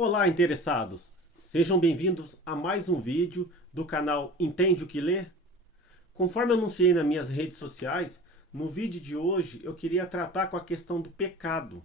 Olá, interessados! Sejam bem-vindos a mais um vídeo do canal Entende o que Lê? Conforme eu anunciei nas minhas redes sociais, no vídeo de hoje eu queria tratar com a questão do pecado.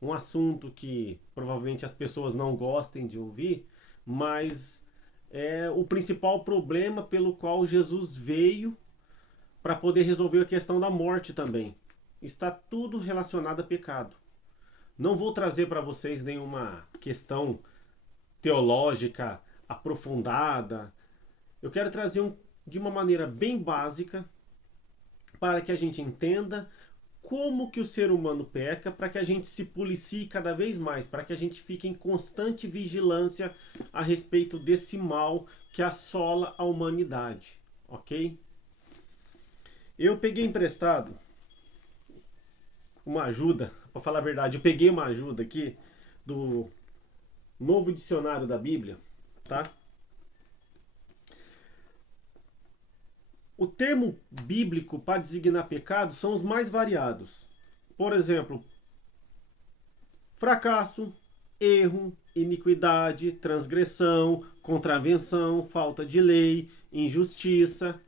Um assunto que provavelmente as pessoas não gostem de ouvir, mas é o principal problema pelo qual Jesus veio para poder resolver a questão da morte também. Está tudo relacionado a pecado. Não vou trazer para vocês nenhuma questão teológica aprofundada. Eu quero trazer de uma maneira bem básica para que a gente entenda como que o ser humano peca, para que a gente se policie cada vez mais, para que a gente fique em constante vigilância a respeito desse mal que assola a humanidade, ok? Eu peguei emprestado uma ajuda, para falar a verdade, eu peguei uma ajuda aqui do Novo Dicionário da Bíblia, tá? O termo bíblico para designar pecado são os mais variados. Por exemplo, fracasso, erro, iniquidade, transgressão, contravenção, falta de lei, injustiça.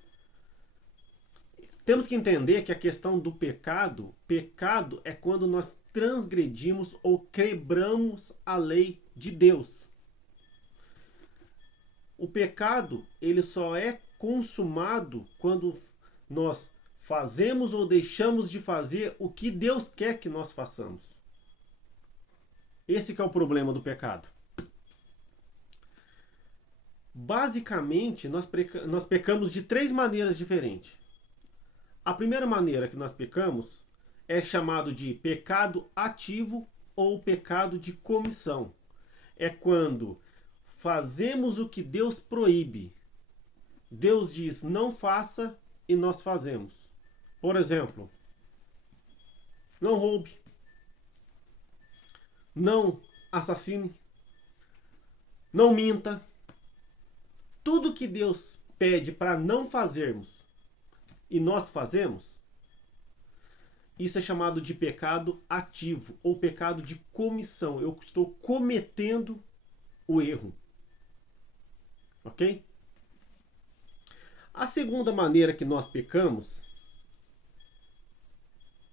Temos que entender que a questão do pecado é quando nós transgredimos ou quebramos a lei de Deus. O pecado, ele só é consumado quando nós fazemos ou deixamos de fazer o que Deus quer que nós façamos. Esse que é o problema do pecado. Basicamente, nós pecamos de três maneiras diferentes. A primeira maneira que nós pecamos é chamado de pecado ativo ou pecado de comissão. É quando fazemos o que Deus proíbe. Deus diz não faça e nós fazemos. Por exemplo, não roube, não assassine, não minta. Tudo que Deus pede para não fazermos e nós fazemos, isso é chamado de pecado ativo ou pecado de comissão. Eu estou cometendo o erro. Ok? A segunda maneira que nós pecamos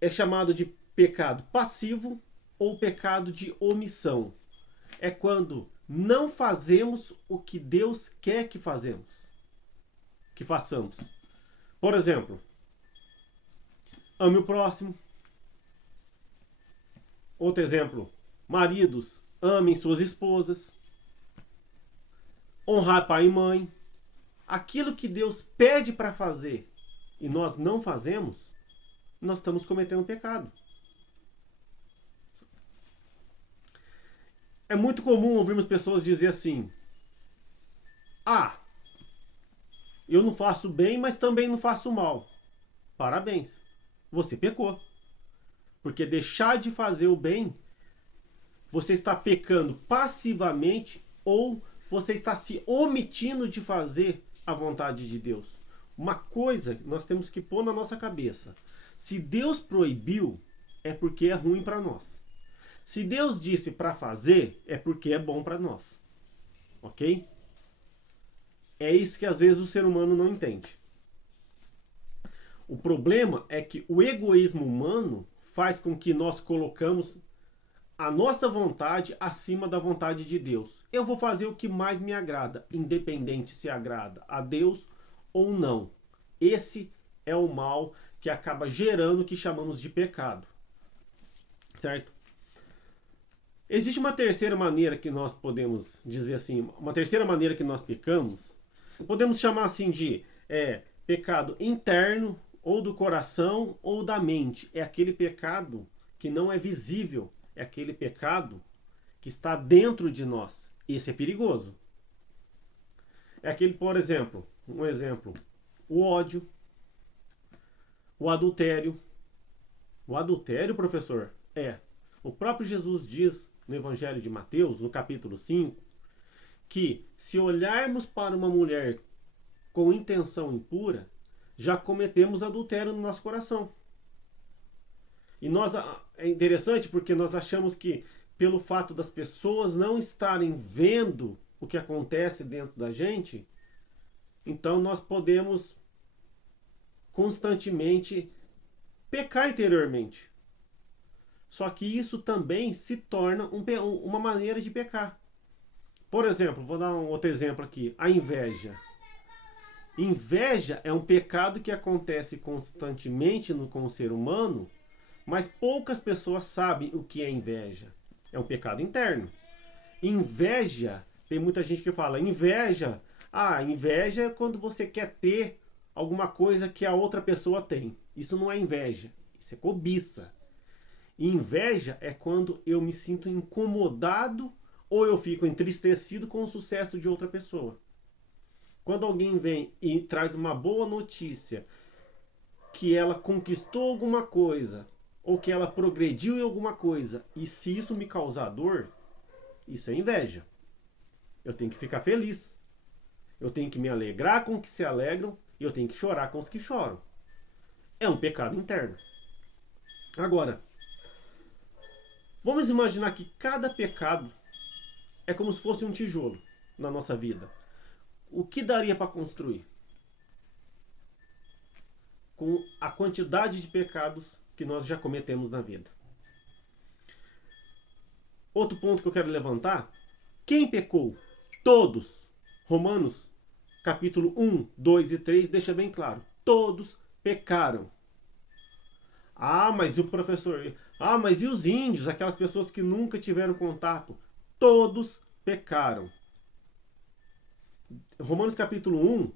é chamado de pecado passivo ou pecado de omissão. É quando não fazemos o que Deus quer que façamos. Por exemplo, ame o próximo. Outro exemplo, maridos, amem suas esposas. Honrar pai e mãe. Aquilo que Deus pede para fazer e nós não fazemos, nós estamos cometendo pecado. É muito comum ouvirmos pessoas dizer assim: eu não faço bem, mas também não faço mal. Parabéns, você pecou. Porque deixar de fazer o bem, você está pecando passivamente ou você está se omitindo de fazer a vontade de Deus. Uma coisa que nós temos que pôr na nossa cabeça: se Deus proibiu, é porque é ruim para nós. Se Deus disse para fazer, é porque é bom para nós. Ok? É isso que às vezes o ser humano não entende. O problema é que o egoísmo humano faz com que nós colocamos a nossa vontade acima da vontade de Deus. Eu vou fazer o que mais me agrada, independente se agrada a Deus ou não. Esse é o mal que acaba gerando o que chamamos de pecado. Certo? Existe uma terceira maneira que nós podemos dizer assim, uma terceira maneira que nós pecamos. Podemos chamar assim de pecado interno, ou do coração, ou da mente. É aquele pecado que não é visível. É aquele pecado que está dentro de nós. Esse é perigoso. É aquele, por exemplo, o ódio, o adultério. O adultério, professor? O próprio Jesus diz no Evangelho de Mateus, no capítulo 5, que se olharmos para uma mulher com intenção impura, já cometemos adultério no nosso coração. E é interessante porque nós achamos que pelo fato das pessoas não estarem vendo o que acontece dentro da gente, então nós podemos constantemente pecar interiormente. Só que isso também se torna uma maneira de pecar. Por exemplo, vou dar um outro exemplo aqui, a inveja. Inveja é um pecado que acontece constantemente com o ser humano, mas poucas pessoas sabem o que é inveja. É um pecado interno. Inveja, tem muita gente que fala, inveja é quando você quer ter alguma coisa que a outra pessoa tem. Isso não é inveja, isso é cobiça. Inveja é quando eu me sinto incomodado ou eu fico entristecido com o sucesso de outra pessoa. Quando alguém vem e traz uma boa notícia, que ela conquistou alguma coisa, ou que ela progrediu em alguma coisa, e se isso me causar dor, isso é inveja. Eu tenho que ficar feliz. Eu tenho que me alegrar com os que se alegram, e eu tenho que chorar com os que choram. É um pecado interno. Agora, vamos imaginar que cada pecado é como se fosse um tijolo na nossa vida. O que daria para construir? Com a quantidade de pecados que nós já cometemos na vida. Outro ponto que eu quero levantar. Quem pecou? Todos. Romanos, capítulo 1, 2 e 3 deixa bem claro. Todos pecaram. Mas e o professor? Mas e os índios? Aquelas pessoas que nunca tiveram contato? Todos pecaram. Romanos capítulo 1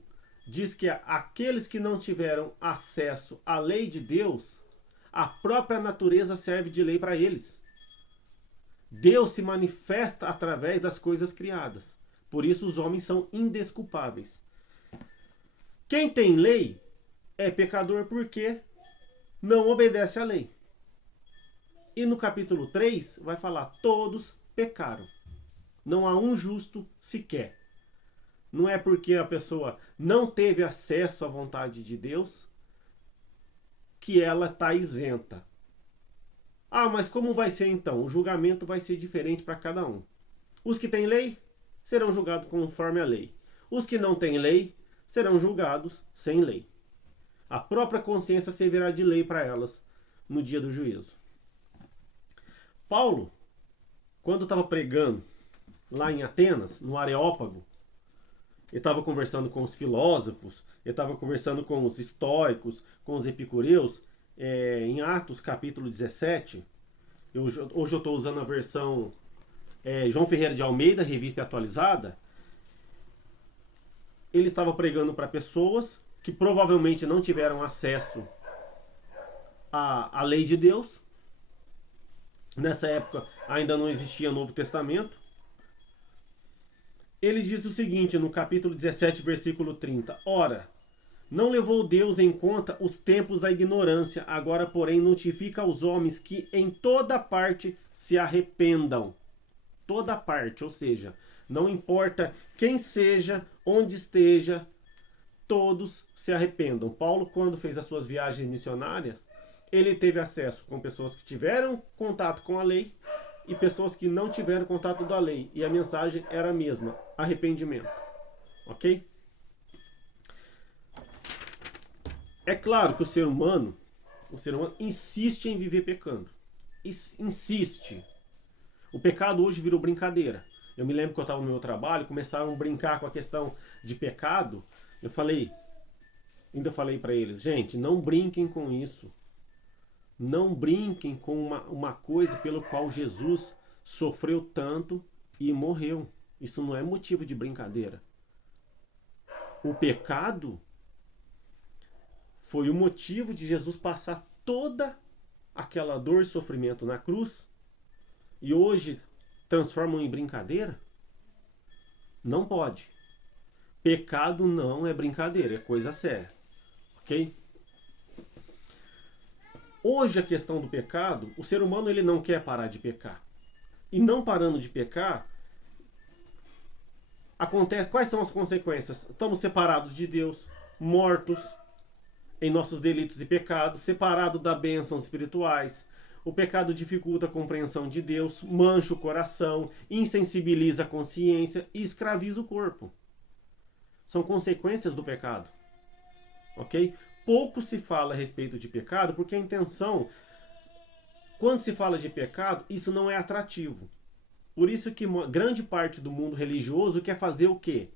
diz que aqueles que não tiveram acesso à lei de Deus, a própria natureza serve de lei para eles. Deus se manifesta através das coisas criadas. Por isso os homens são indesculpáveis. Quem tem lei é pecador porque não obedece à lei. E no capítulo 3 vai falar, todos pecaram. Não há um justo sequer. Não é porque a pessoa não teve acesso à vontade de Deus que ela está isenta. Mas como vai ser então? O julgamento vai ser diferente para cada um. Os que têm lei serão julgados conforme a lei. Os que não têm lei serão julgados sem lei. A própria consciência servirá de lei para elas no dia do juízo. Paulo, quando estava pregando lá em Atenas, no Areópago, ele estava conversando com os filósofos, ele estava conversando com os estoicos, com os epicureus, em Atos capítulo 17. Hoje eu estou usando a versão João Ferreira de Almeida, revista atualizada. Ele estava pregando para pessoas que provavelmente não tiveram acesso à lei de Deus. Nessa época ainda não existia Novo Testamento. Ele diz o seguinte no capítulo 17, versículo 30. Ora, não levou Deus em conta os tempos da ignorância, agora, porém, notifica aos homens que em toda parte se arrependam. Toda parte, ou seja, não importa quem seja, onde esteja, todos se arrependam. Paulo, quando fez as suas viagens missionárias, ele teve acesso com pessoas que tiveram contato com a lei e pessoas que não tiveram contato da lei. E a mensagem era a mesma, arrependimento. Ok? É claro que o ser humano insiste em viver pecando. Insiste. O pecado hoje virou brincadeira. Eu me lembro que eu estava no meu trabalho, começaram a brincar com a questão de pecado. Ainda falei para eles, gente, não brinquem com isso. Não brinquem com uma coisa pelo qual Jesus sofreu tanto e morreu. Isso não é motivo de brincadeira. O pecado foi o motivo de Jesus passar toda aquela dor e sofrimento na cruz e hoje transformam em brincadeira? Não pode. Pecado não é brincadeira, é coisa séria. Ok? Hoje a questão do pecado, o ser humano ele não quer parar de pecar. E não parando de pecar, quais são as consequências? Estamos separados de Deus, mortos em nossos delitos e pecados, separados das bênçãos espirituais. O pecado dificulta a compreensão de Deus, mancha o coração, insensibiliza a consciência e escraviza o corpo. São consequências do pecado. Ok? Pouco se fala a respeito de pecado porque a intenção, quando se fala de pecado, isso não é atrativo. Por isso que grande parte do mundo religioso quer fazer o quê?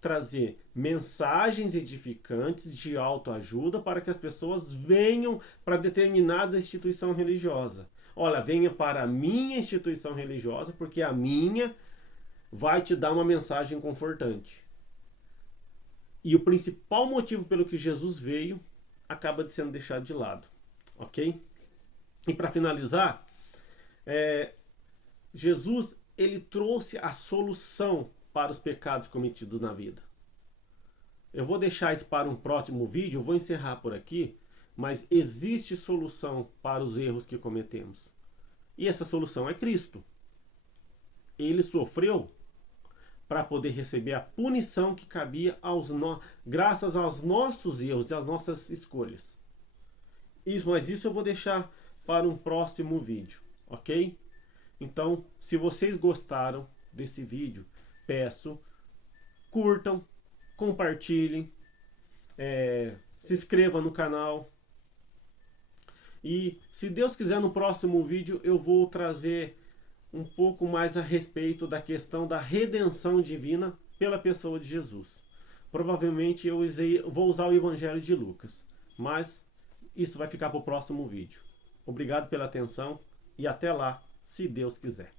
Trazer mensagens edificantes de autoajuda para que as pessoas venham para determinada instituição religiosa. Olha, venha para a minha instituição religiosa, porque a minha vai te dar uma mensagem confortante. E o principal motivo pelo que Jesus veio acaba sendo deixado de lado. Ok? E para finalizar, Jesus ele trouxe a solução para os pecados cometidos na vida. Eu vou deixar isso para um próximo vídeo, eu vou encerrar por aqui, mas existe solução para os erros que cometemos. E essa solução é Cristo. Ele sofreu para poder receber a punição que cabia graças aos nossos erros e às nossas escolhas. Mas isso eu vou deixar para um próximo vídeo, ok? Então, se vocês gostaram desse vídeo, peço, curtam, compartilhem, se inscrevam no canal. E se Deus quiser, no próximo vídeo eu vou trazer um pouco mais a respeito da questão da redenção divina pela pessoa de Jesus. Provavelmente eu vou usar o Evangelho de Lucas, mas isso vai ficar para o próximo vídeo. Obrigado pela atenção e até lá, se Deus quiser.